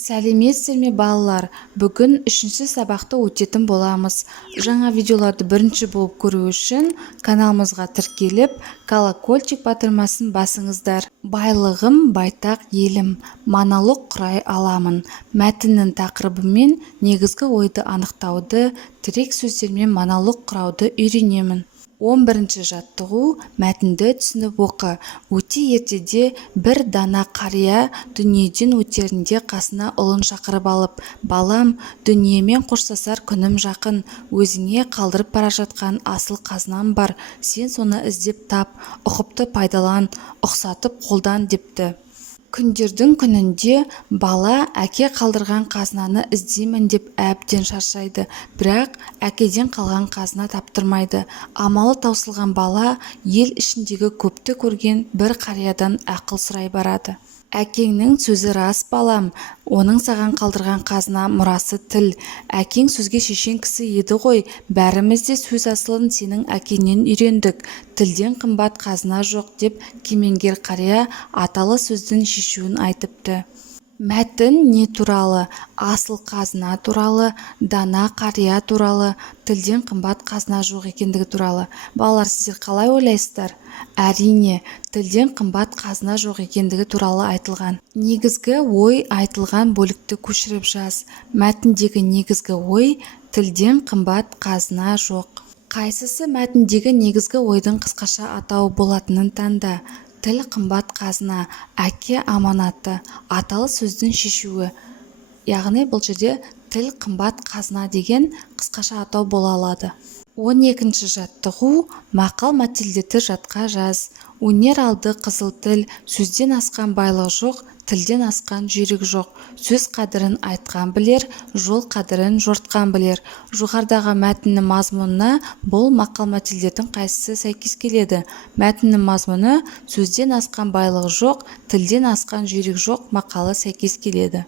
Сәлеметсіздер ме балалар? Бүгін 3-ші сабақты өтетін боламыз. Жаңа видеоларды бірінші болып көру үшін каналымызға тіркеліп, колокольчик батырмасын басыңыздар. Байлығым байтақ елім, монолог құрай аламын. Мәтіннің тақырыбымен негізгі ойды анықтауды, тірек сөздермен монолог құрауды үйренемін. 11-ші жаттығу: мәтінді түсініп оқы. Өте ертеде бір дана қария дүниеден өтерінде қасына ұлын шақырып алып: балам, дүниемен қоштасар күнім жақын, өзіңе қалдырып бара жатқан асыл қазынам бар, сен соны іздеп тап, ұқыпты пайдалан, ұқсатып қолдан депті. Күндердің күнінде бала әке қалдырған қазынаны іздеймін деп әбден шаршайды, бірақ әкеден қалған қазына таптырмайды. Амалы таусылған бала ел ішіндегі көпті көрген бір қариядан ақыл сұрай барады. Әкеңнің сөзі рас балам, оның саған қалдырған қазына мұрасы тіл. Әкең сөзге шешен кісі еді ғой, бәріміз де сөз асылын сенің әкеңнен үйрендік. Тілден қымбат қазына жоқ деп кемеңгер қария аталы сөздің шешуін айтыпты. Мәтін не туралы? Асыл қазына туралы, дана қария туралы, тілден қымбат қазына жоқ екендігі туралы. Балалар, сіздер қалай ойлайсыздар? Әрине, тілден қымбат қазына жоқ екендігі туралы айтылған. Негізгі ой айтылған бөлікті көшіріп жаз. Мәтіндегі негізгі ой: тілден қымбат қазына жоқ. Қайсысы мәтіндегі негізгі ойдың қысқаша атауы болатынын таңда. Тіл қымбат қазына, әке аманаты, аталы сөздің шешуі. Яғни бұл жерде тіл қымбат қазына деген қысқаша атау бола алады. 12-ші жаттығу: мақал мәтелдерді жатқа жаз. Өнер алды қызыл тіл, сөзден асқан байлық жоқ, тілден асқан жүйрік жоқ. Сөз қадірін айтқан білер, жол қадірін жортқан білер. Жоғарыдағы мәтіннің мазмұнына бұл мақал мәтелдердің қайсысы сәйкес келеді? Мәтіннің мазмұны: сөзден асқан байлық жоқ, тілден асқан жүйрік жоқ мақалы сәйкес келеді.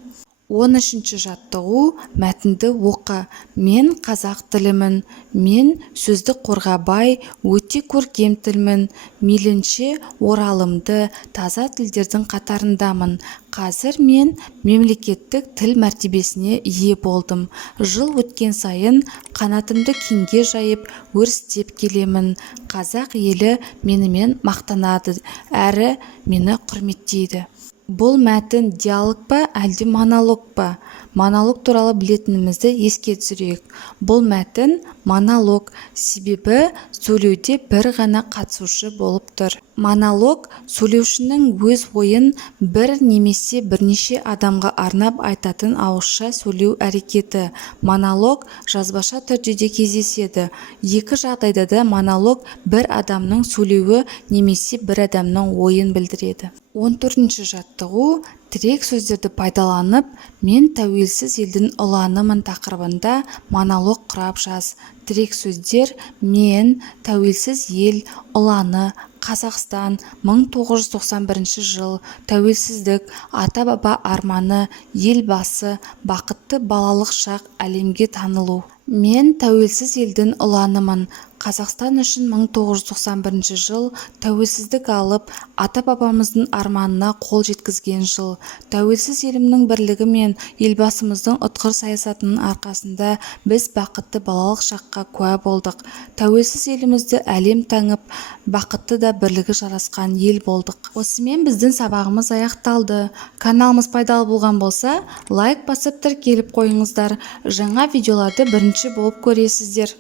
13-ші жаттығу: мәтінді оқы. Мен қазақ тілімін, мен сөзді қорғабай, өте көркем тілмін, мейлінше оралымды, таза тілдердің қатарындамын. Қазір мен мемлекеттік тіл мәртебесіне ие болдым. Жыл өткен сайын қанатымды кеңге жайып өрістеп келемін. Қазақ елі менімен мақтанады, әрі мені құрметтейді. Бұл мәтін диалог па, әлде монолог па? Монолог туралы білетінімізді еске түсірейік. Бұл мәтін монолог, себебі сөйлеуде бір ғана қатысушы болып тұр. Монолог сөйлеушінің өз ойын бір немесе бірнеше адамға арнап айтатын ауызша сөйлеу әрекеті. Монолог жазбаша түрде де кездеседі. Екі жағдайда да монолог бір адамның сөйлеуі немесе бір адамның ойын білдіреді. 14-ші жаттығу: тірек сөздерді пайдаланып, мен тәуелсіз елдің ұланымын тақырыбында монолог құрап жаз. Тірек сөздер: мен, тәуелсіз ел, ұланы, Қазақстан, 1991 жыл, тәуелсіздік, ата-баба арманы, елбасы, бақытты балалық шақ, әлемге танылу. Мен тәуелсіз елдің ұланымын. Қазақстан үшін 1991 жыл, тәуелсіздік алып, ата-бабамыздың арманына қол жеткізген жыл. Тәуелсіз елімнің бірлігі мен елбасымыздың ұтқыр саясатының арқасында біз бақытты балалық шаққа куә болдық. Тәуелсіз елімізді әлем таңып, бақытты да бірлігі жарасқан ел болдық. Осымен біздің сабағымыз аяқталды. Каналымыз пайдалы болған болса, лайк басып тіркеліп қойыңыздар. Жаңа видеоларды бірінші болып көресіздер.